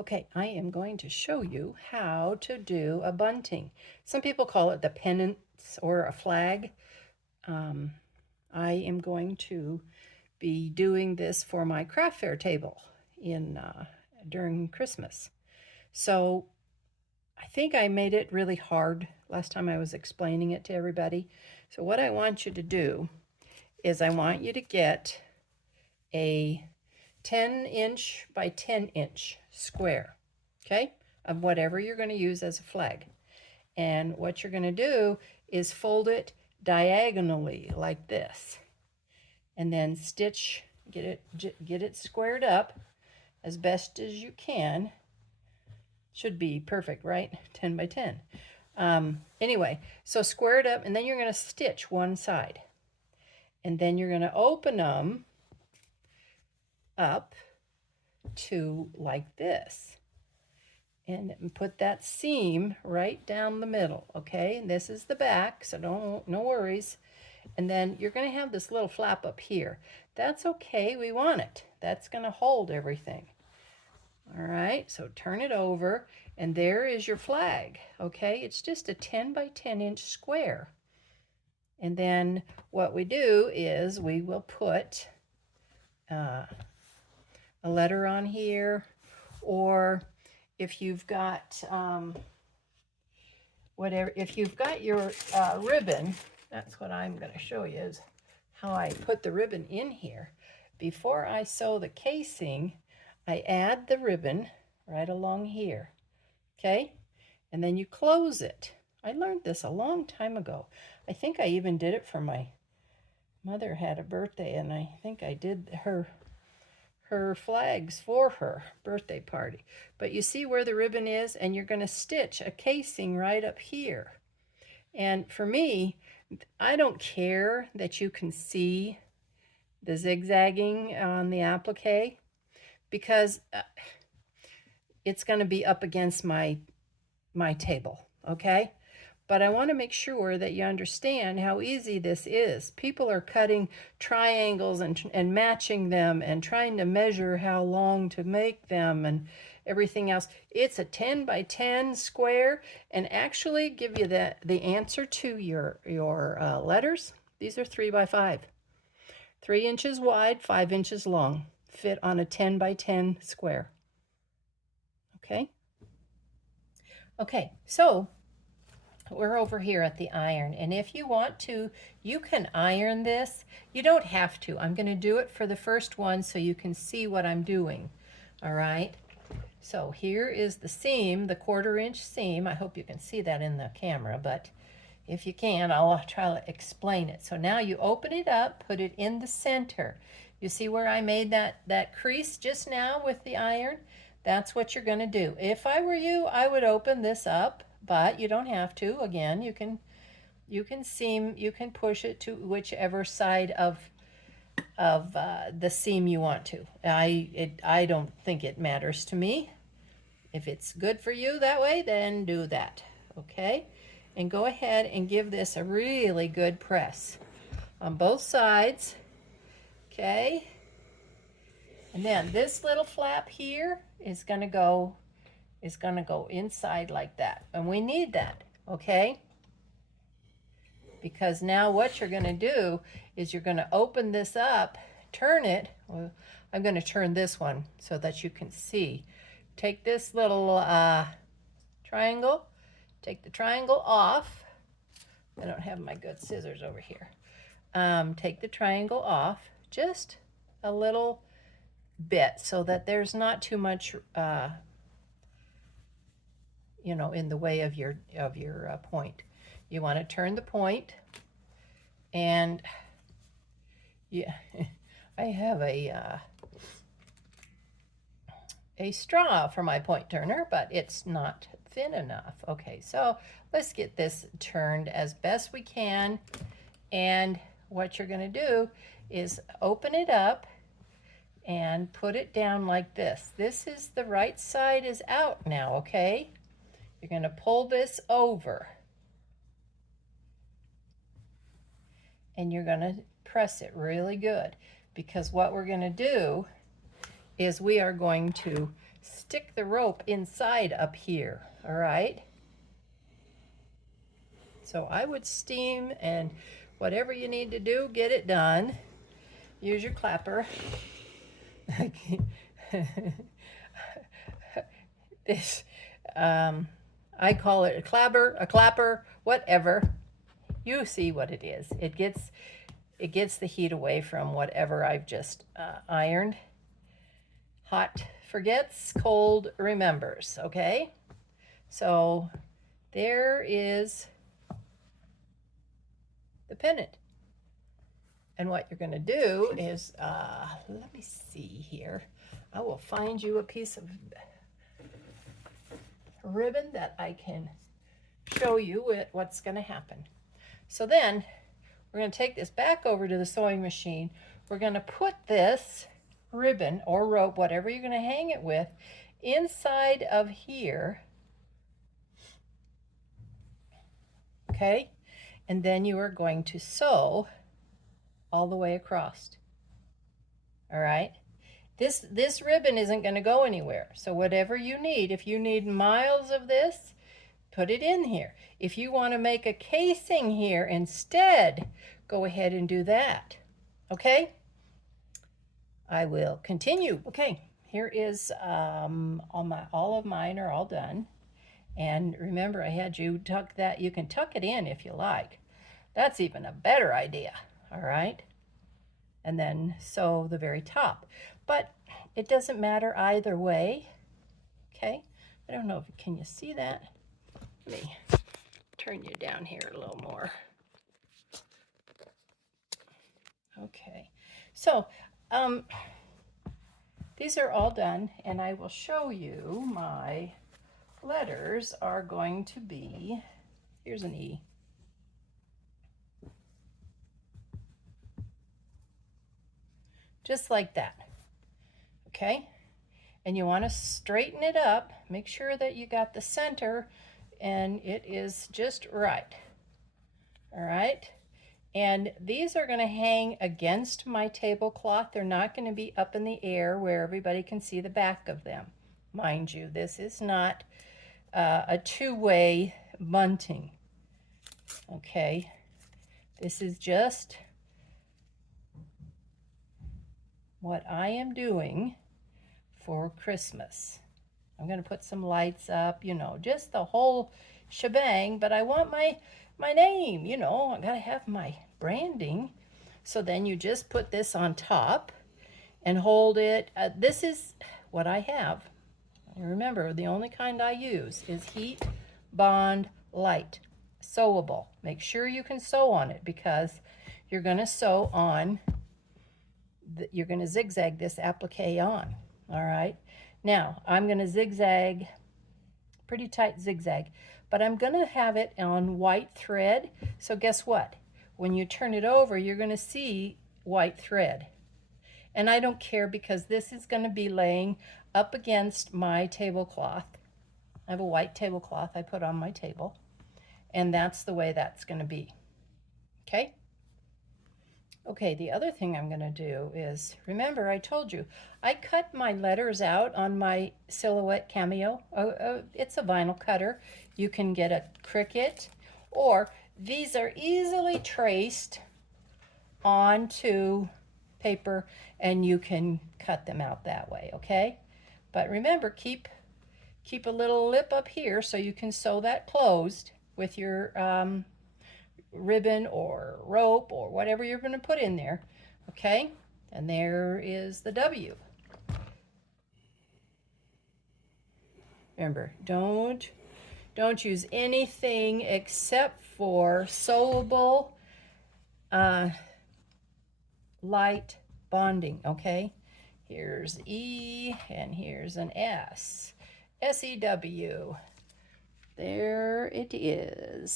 Okay, I am going to show you how to do a bunting. Some people call it the pennants or a flag. Um, I am going to be doing this for my craft fair table in during Christmas. So I think I made it really hard last time I was explaining it to everybody. So what I want you to do is I want you to get a 10-inch by 10-inch square, okay, of whatever you're going to use as a flag. And what you're going to do is fold it diagonally like this, and then stitch, get it squared up as best as you can. Should be perfect, right? 10 by 10. Anyway, so square it up, and then you're going to stitch one side, and then you're going to open them up to like this, and put that seam right down the middle, okay? And this is the back, so no worries. And then you're going to have this little flap up here. That's okay, we want it. That's going to hold everything. All right, so turn it over, and there is your flag, okay? It's just a 10 by 10-inch square. And then what we do is we will put a letter on here, or if you've got whatever, if you've got your ribbon, that's what I'm going to show you is how I put the ribbon in here. Before I sew the casing, I add the ribbon right along here, okay? And then you close it. I learned this a long time ago. I think I even did it for my mother had a birthday, and I think I did her flags for her birthday party. But you see where the ribbon is, and you're going to stitch a casing right up here. And for me, I don't care that you can see the zigzagging on the applique, because it's going to be up against my table, okay? But I want to make sure that you understand how easy this is. People are cutting triangles and matching them and trying to measure how long to make them and everything else. It's a 10 by 10 square, and actually give you the answer to your letters. These are 3 by 5. 3 inches wide, 5 inches long. Fit on a 10 by 10 square. Okay? Okay, so we're over here at the iron, and if you want to, you can iron this. You don't have to. I'm going to do it for the first one so you can see what I'm doing. All right, so here is the seam, the 1/4 inch seam. I hope you can see that in the camera, but if you can, I'll try to explain it. So now you open it up, put it in the center. You see where I made that crease just now with the iron? That's what you're going to do. If I were you, I would open this up, but you don't have to. Again, you can push it to whichever side of the seam you want to. I don't think it matters to me. If it's good for you that way, then do that. Okay, and go ahead and give this a really good press on both sides. Okay, and then this little flap here is going to go inside like that, and we need that, okay? Because now what you're going to do is you're going to open this up, turn it. Well, I'm going to turn this one so that you can see. Take this little triangle, take the triangle off. I don't have my good scissors over here. Take the triangle off just a little bit so that there's not too much in the way of your point. You want to turn the point, and yeah, I have a straw for my point turner, but it's not thin enough. Okay, so let's get this turned as best we can, and what you're going to do is open it up and put it down like this. This is the right side is out now, okay? You're going to pull this over, and you're going to press it really good, because what we're going to do is we are going to stick the rope inside up here, all right? So I would steam, and whatever you need to do, get it done. Use your clapper. This, I call it a clapper, whatever. You see what it is. It gets the heat away from whatever I've just ironed. Hot forgets, cold remembers, okay? So there is the pennant. And what you're going to do is, let me see here. I will find you a piece of ribbon that I can show you what's going to happen. So then we're going to take this back over to the sewing machine. We're going to put this ribbon or rope, whatever you're going to hang it with, inside of here. Okay? And then you are going to sew all the way across. All right? This ribbon isn't going to go anywhere. So whatever you need, if you need miles of this, put it in here. If you want to make a casing here instead, go ahead and do that. Okay? I will continue. Okay, here is all of mine are all done. And remember, I had you tuck that. You can tuck it in if you like. That's even a better idea. All right? And then sew the very top. But it doesn't matter either way. Okay? I don't know if can you see that? Let me turn you down here a little more. Okay. So, these are all done, and I will show you my letters are going to be, here's an E. Just like that. Okay? And you want to straighten it up. Make sure that you got the center and it is just right. All right? And these are going to hang against my tablecloth. They're not going to be up in the air where everybody can see the back of them. Mind you, this is not a two-way bunting. Okay? This is just what I am doing for Christmas. I'm going to put some lights up, you know, just the whole shebang, but I want my name, you know, I got to have my branding. So then you just put this on top and hold it. This is what I have. Remember, the only kind I use is Heat Bond Lite, Sewable. Make sure you can sew on it because you're going to sew on, you're going to zigzag this applique on. All right. Now, I'm going to zigzag, pretty tight zigzag, but I'm going to have it on white thread. So guess what? When you turn it over, you're going to see white thread. And I don't care because this is going to be laying up against my tablecloth. I have a white tablecloth I put on my table. And that's the way that's going to be. Okay? Okay, the other thing I'm going to do is, remember I told you, I cut my letters out on my Silhouette Cameo. It's a vinyl cutter. You can get a Cricut, or these are easily traced onto paper and you can cut them out that way, okay? But remember, keep a little lip up here so you can sew that closed with your ribbon or rope or whatever you're going to put in there, okay? And there is the W. Remember, don't use anything except for sewable light bonding, okay? Here's E and here's an S. S-E-W. There it is.